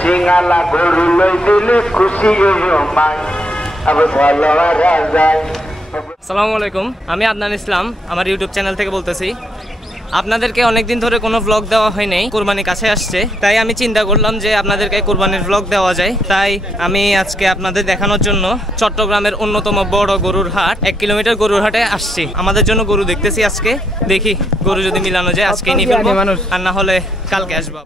সিঙ্গালা গরু লই দিলে খুশি মাই আবার ভালো যায়। আসসালামু আলাইকুম, আমি আদনান ইসলাম আমার ইউটিউব চ্যানেল থেকে বলতেছি। আপনাদেরকে অনেকদিন ধরে কোনো ভ্লগ দেওয়া হয় নাই, কুরবানি কাছে আসছে, তাই আমি চিন্তা করলাম যে আপনাদেরকে কুরবানির ভ্লগ দেওয়া যায়। তাই আমি আজকে আপনাদের দেখানোর জন্য চট্টগ্রামের অন্যতম বড় গরুর হাট 1 কিলোমিটার গরুর হাটে আসছি। আমাদের জন্য গরু দেখতেছি আজকে, দেখি গরু যদি মিলানো যায় আজকে নিয়ে ফেলবো, আর না হলে কালকে আসবো।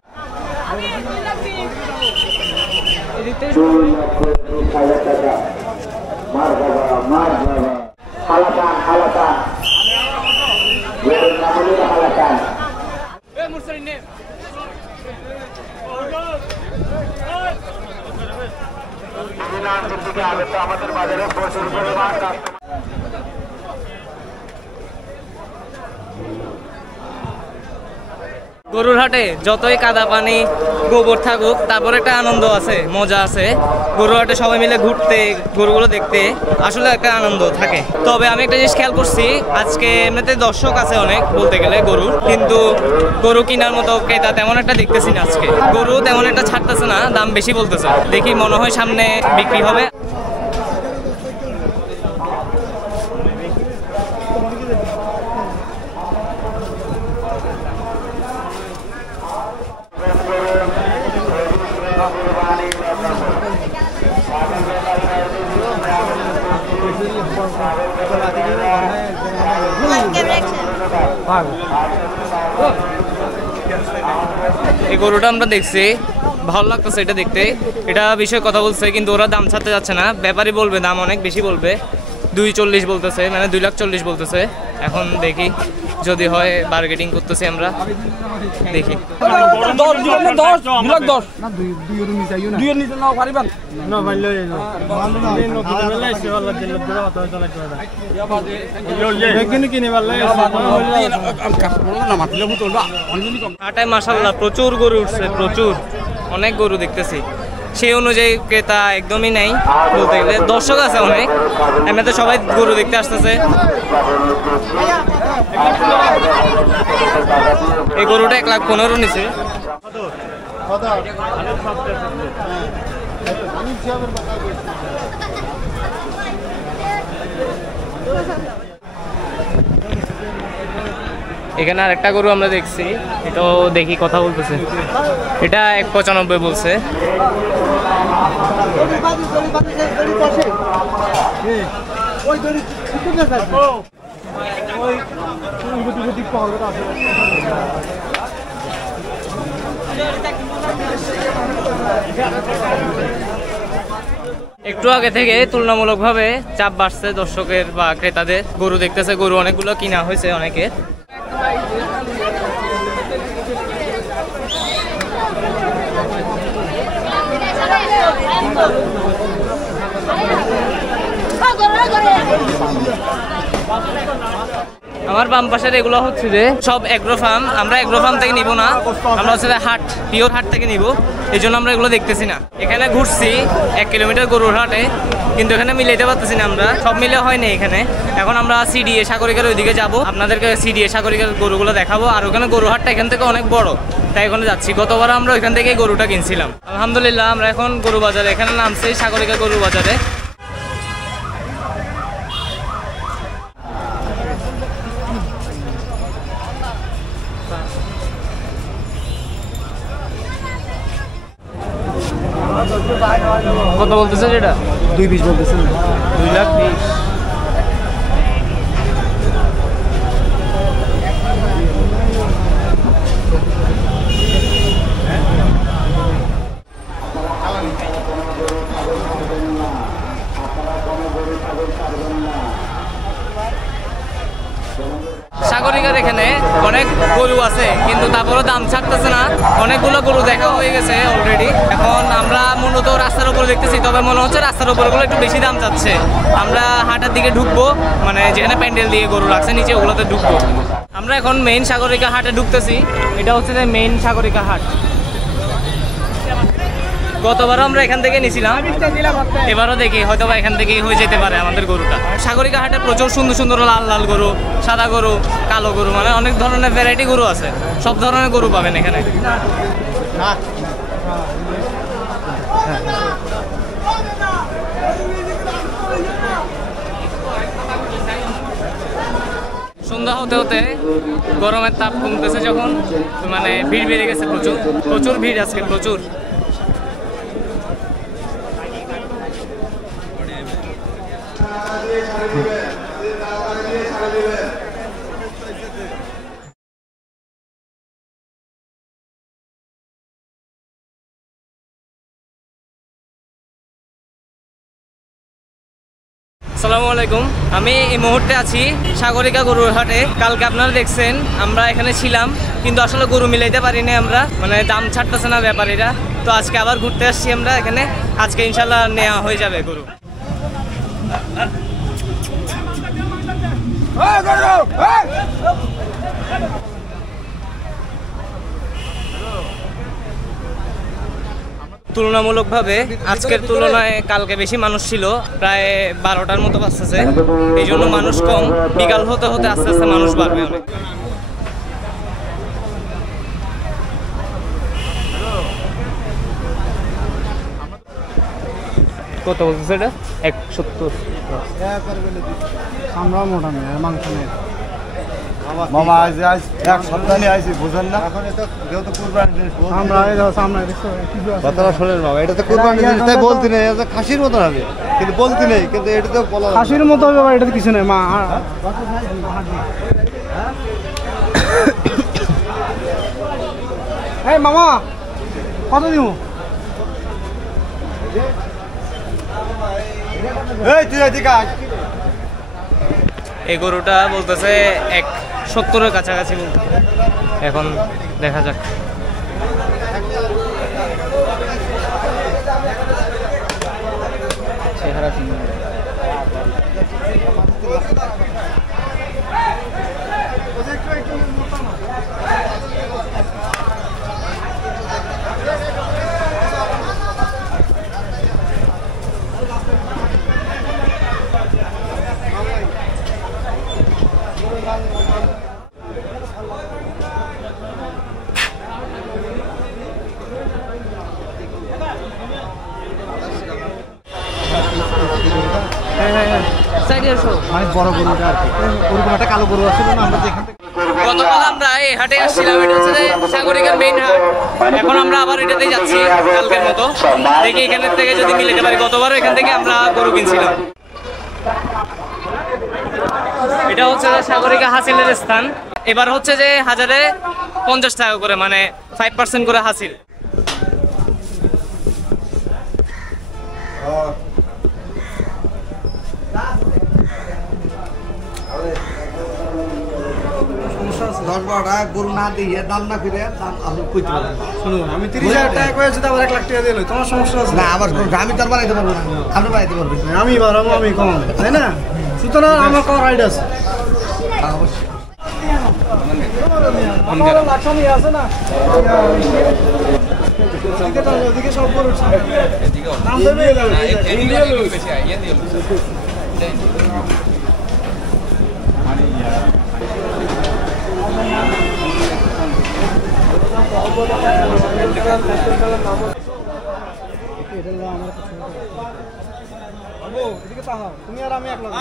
আমাদের বাজারে প্রচুর পরিমাণ গরুর হাটে যতই কাদা পানি গোবর থাকুক, তারপর একটা আনন্দ আছে, মজা আছে। গরুর হাটে সবাই মিলে ঘুরতে, গরুগুলো দেখতে আসলে একটা আনন্দ থাকে। তবে আমি একটা জিনিস খেয়াল করছি, আজকে এমনিতে দর্শক আছে অনেক বলতে গেলে গরুর, কিন্তু গরু কেনার মতো ক্রেতা তেমন একটা দেখতেছি না। আজকে গরু তেমন একটা ছাড়তেছে না, দাম বেশি বলতেছে। দেখি মনে হয় সামনে বিক্রি হবে। এই গরুটা আমরা দেখছি, ভালো লাগতেছে এটা দেখতে। এটা বিষয়ে কথা বলছে, কিন্তু ওরা দাম ছাড়তে যাচ্ছে না। ব্যাপারী বলবে দাম অনেক বেশি বলবে, 240 বলতেছে, মানে 2,40,000 বলতেছে। এখন দেখি যদি হয়, বার্গেটিং করতেছি আমরা, দেখি। হাটায় মাশাআল্লাহ প্রচুর গরু উঠছে, প্রচুর, অনেক গরু দেখতেছি। সেই অনুযায়ী ক্রেতা একদমই নাই বলতে গেলে। দর্শক আছে অনেক, এমনিতে সবাই গরু দেখতে আসতেছে। এই গরুটা 1,15,000 নিছে। এখানে আর একটা গরু আমরা দেখছি, এটাও দেখি কথা বলতেছে। এটা 1,95 বলছে। একটু আগে থেকে তুলনামূলকভাবে চাপ বাড়ছে দর্শকের বা ক্রেতাদের। গরু দেখতেছে, গরু অনেকগুলো কিনা হয়েছে অনেকের। আমার বাম পাশের এগুলো হচ্ছে যে সব এগ্রো ফার্ম। আমরা এগ্রো ফার্ম থেকে নিব না, আমরা হচ্ছে হাট, পিওর হাট থেকে নিব। এই জন্য আমরা এগুলো দেখতেছি না। এখানে ঘুরছি 1 কিলোমিটার গরুর হাটে, কিন্তু এখানে মিলাইতে পারতেছি না, আমরা সব মিলে হয় না এখানে। এখন আমরা সিডিএ সাগরিকার ওইদিকে যাব, আপনাদেরকে সিডিএ সাগরিকার গরুগুলো দেখাবো। আর ওখানে গরু হাটটা এখান থেকে অনেক বড়, তাই এখানে যাচ্ছি। গতবার আমরা ওইখান থেকে গরুটা কিনছিলাম। আলহামদুলিল্লাহ আমরা এখন গরু বাজারে, এখানে নামছি সাগরিকা গরু বাজারে। কত বলতেছে যেটা? 220 বলতেছে। 2,20,000। সাগরিকার এখানে অনেক গরু আছে, কিন্তু তারপরেও দাম ছাড়তেছে না। অনেকগুলো গরু দেখা হয়ে গেছে অলরেডি। এখন আমরা মূলত রাস্তার উপরে দেখতেছি, তবে মনে হচ্ছে রাস্তার উপরগুলো একটু বেশি দাম চাচ্ছে। আমরা হাটের দিকে ঢুকবো, মানে যেখানে প্যান্ডেল দিয়ে গরু রাখছে নিচে, ওগুলোতে ঢুকবো। আমরা এখন মেইন সাগরিকা হাটে ঢুকতেছি। এটা হচ্ছে যে মেইন সাগরিকা হাট। গতবারও আমরা এখান থেকে নিয়েছিলাম, এবারও দেখি হয়তো বা এখান থেকেই হয়ে যেতে পারে আমাদের গরুটা। সাগরিকা হাটে প্রচুর সুন্দর সুন্দর লাল লাল গরু, সাদা গরু, কালো গরু, মানে অনেক ধরনের ভ্যারাইটি গরু আছে। সব ধরনের গরু পাবেন এখানে। সন্ধ্যা হতে হতে গরমের তাপ কমতেছে যখন, মানে ভিড় বেড়ে গেছে, প্রচুর প্রচুর ভিড় আজকে, প্রচুর। আসসালামু আলাইকুম, আমি এই মুহূর্তে আছি সাগরিকা গরুর হাটে। কালকে আপনারা দেখছেন আমরা এখানে ছিলাম, কিন্তু আসলে গরু মিলাইতে পারিনি আমরা, মানে দাম ছাড়তেছে না ব্যাপারীরা। তো আজকে আবার ঘুরতে আসছি আমরা এখানে, আজকে ইনশাল্লাহ নেওয়া হয়ে যাবে গরু। তুলনামূলকভাবে আজকের তুলনায় কালকে বেশি মানুষ ছিল, প্রায় 12টার মতো বাজতেছে, এই জন্য মানুষ কম। বিকাল হতে হতে আস্তে আস্তে মানুষ বাড়বে অনেক। কত বলতেছে এটা? 170। আমরা মোটা নেই, মাংস নেই। মামা আজ এক সপ্তাহ নিয়ে আইছি, বুঝেন না? এখন এটা যেহেতু কুরবানি জিনিস, আমরা এই দেখো সামনে দেখছো কি আছে? কথাটা শোনেন বাবা, এটা তো কুরবানি জিনিস, তাই বলতে নেই, এটা খাসির মতো হবে, কিন্তু বলতে নেই, কিন্তু এটা তো বলা খাসির মতো হবে বাবা, এটা তো কিছু নেই মা। এই মামা কত দিব? এই তুই এদিকে আয়। এই গরুটা বলতেছে 170-এর কাছাকাছি বলতে, এখন দেখা যাক। চেহারা সুন্দর। মানে বড় গরুটা আর কি, ওরকম একটা কালো গরু আছে না আমরা যেখান থেকে। গতকাল আমরা এই হাটে আসছিলাম, এটা হচ্ছে সাগরিকার মেইন হাট। এখন আমরা আবার এটাতেই যাচ্ছি কালকের মতো, দেখি এখানের থেকে যদি মিলাতে পারি। গতবারও এখান থেকে আমরা গরু কিনছিলাম। এটা হচ্ছে সাগরিকা হাসিলের স্থান। এবার হচ্ছে যে 1000-এ 50 টাকা করে, মানে 5% করে হাসিল। গরু না দিয়ে দাম না ফিরে দাম আপনি কইতে পারবেন। শুনুন, আমি 30,000 টাকা করে যদি আবার 1 লাখ টাকা দিয়ে লই, তোমার সমস্যা আছে না, আমার আমি তার বাড়াইতে পারবো না, আপনি বাড়াইতে পারবেন। আমি বাড়াবো, আমি কম, তাই না? সুতরাং আমার কম রাইড আছে। আছে না ওদিকে সব গরু দাম দেবে। তুমি আর আমি এক লগে।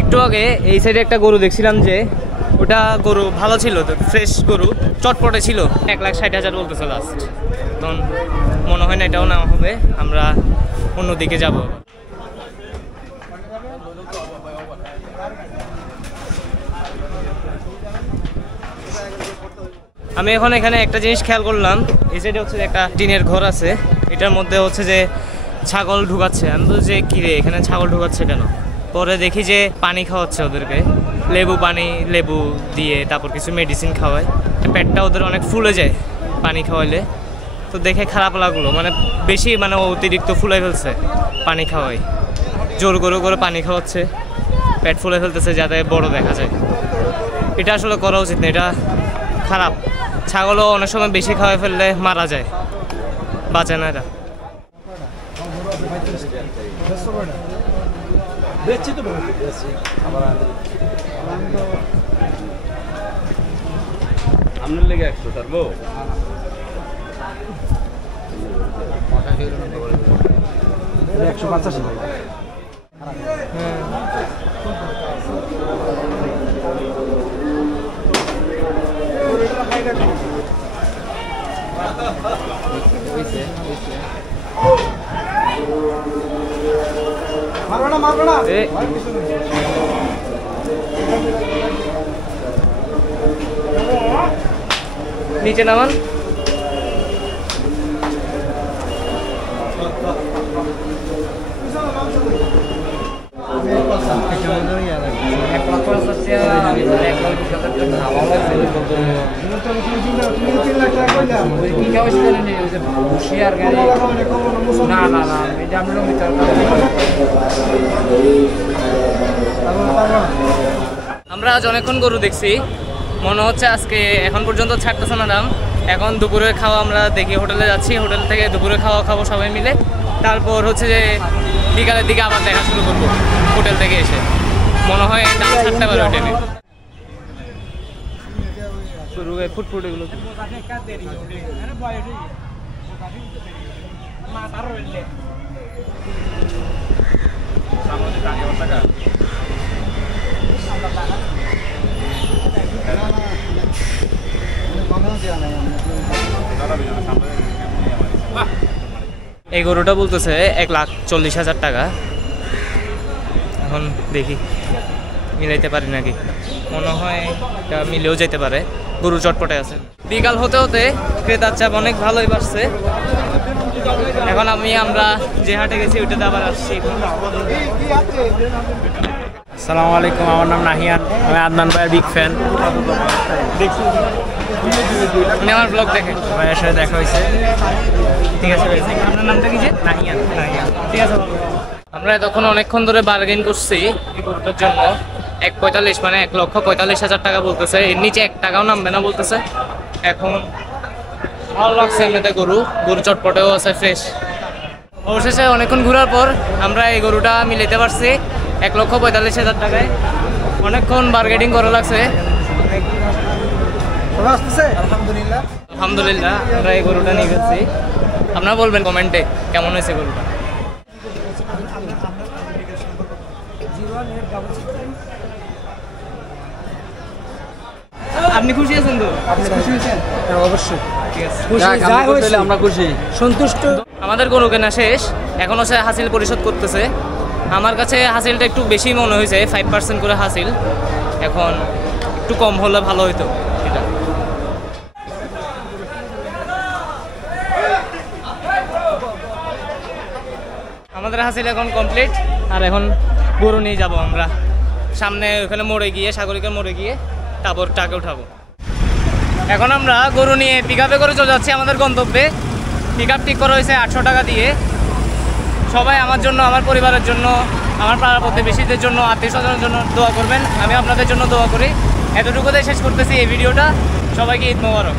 একটু আগে এই সাইডে একটা গরু দেখছিলাম, যে ওটা গরু ভালো ছিল, ফ্রেশ গরু, চটপটে ছিল। 1,60,000 বলতেছে লাস্ট। তখন মনে হয় না এটাও নেওয়া হবে, আমরা অন্যদিকে যাব। আমি এখন এখানে একটা জিনিস খেয়াল করলাম, এই সাইডে হচ্ছে যে একটা টিনের ঘর আছে, এটার মধ্যে হচ্ছে যে ছাগল ঢুকাচ্ছে। আমি তো যে কিরে এখানে ছাগল ঢুকাচ্ছে কেন? পরে দেখি যে পানি খাওয়াচ্ছে ওদেরকে, লেবু পানি, লেবু দিয়ে, তারপর কিছু মেডিসিন খাওয়ায়। পেটটা ওদের অনেক ফুলে যায় পানি খাওয়াইলে। তো দেখে খারাপ লাগলো, মানে বেশি, মানে অতিরিক্ত ফুলে ফেলছে পানি খাওয়াই, জোর করে পানি খাওয়াচ্ছে, পেট ফুলে ফেলতেছে যাতে বড় দেখা যায়। এটা আসলে করা উচিত না, এটা খারাপ। ছাগলও অনেক সময় বেশি খাওয়াই ফেললে মারা যায়, বাঁচে না এরা। আপনার লেগে 100 ছাড়বো। এটা 185 ভাই। মারবে না নিচে নামান। আমরা আজ অনেকক্ষণ গরু দেখছি, মনে হচ্ছে আজকে এখন পর্যন্ত ছাড়তেছে না দাম। এখন দুপুরের খাওয়া আমরা দেখি হোটেলে যাচ্ছি, হোটেল থেকে দুপুরের খাওয়া খাবো সবাই মিলে, তারপর হচ্ছে যে বিকালের দিকে আবার দেখা শুরু করবো হোটেল থেকে এসে। মনে হয় দাম ছাড়তে পারে ওই টাইমে। ফুটফুট এগুলো এই গরুটা বলতেছে 1,40,000 টাকা। এখন দেখি মিলাইতে পারি নাকি, মনে হয় এটা মিলেও যেতে পারে। গরু চটপটে আছে। বিকাল হতে হতে ক্রেতার চাপ অনেক ভালোই বাড়ছে। এখন আমরা যে হাটে গেছি ওইটাতে আবার আসছি। আসসালামু আলাইকুম, আমার নাম নাহিয়ান, আমি আদনান ভাইয়ের বিগ ফ্যান। আমার ব্লগ দেখে ভাইয়ের সাথে দেখা হয়েছে। ঠিক আছে, আপনার নামটা কি? যে নাহিয়ান। ঠিক আছে, আমরা তখন অনেকক্ষণ ধরে বার্গেন করছি এই গরুটার জন্য। 1,45 মানে 1,45,000 টাকা বলতেছে। এর নিচে 1 টাকাও নামবে না বলতেছে। এখন ভালো লাগছে এমনিতে, গরু চটপটেও আছে, ফ্রেশ। অবশেষে অনেকক্ষণ ঘোরার পর আমরা এই গরুটা মিলাইতে পারছি 1,45,000 টাকায়। অনেকক্ষণ বার্গেনিং করা লাগছে। আলহামদুলিল্লাহ আমরা এই গরুটা নিয়ে গেছি। আপনারা বলবেন কমেন্টে কেমন হয়েছে গরুটা। আপনি খুশি আছেন তো? অবশ্যই ঠিক আছে, আমরা খুশি, সন্তুষ্ট। আমাদের গরু কেনা শেষ। এখন হচ্ছে হাসিল পরিশোধ করতেছে। আমার কাছে হাসিলটা একটু বেশি মনে হয়েছে, 5% করে হাসিল। এখন একটু কম হলে ভালো হইতো এটা। আমাদের হাসিল এখন কমপ্লিট। আর এখন গরু নিয়ে যাব আমরা সামনে, ওখানে মোড়ে গিয়ে, সাগরিকার মোড়ে গিয়ে তারপর টাকা উঠাবো। এখন আমরা গরু নিয়ে পিকআপে করে চলে যাচ্ছি আমাদের গন্তব্যে। পিকআপ ঠিক করা হয়েছে 800 টাকা দিয়ে। সবাই আমার জন্য, আমার পরিবারের জন্য, আমার পাড়া প্রতিবেশীদের জন্য, আত্মীয়স্বজনের জন্য দোয়া করবেন। আমি আপনাদের জন্য দোয়া করি। এতটুকুতে শেষ করতেছি এই ভিডিওটা। সবাইকে ঈদ মোবারক।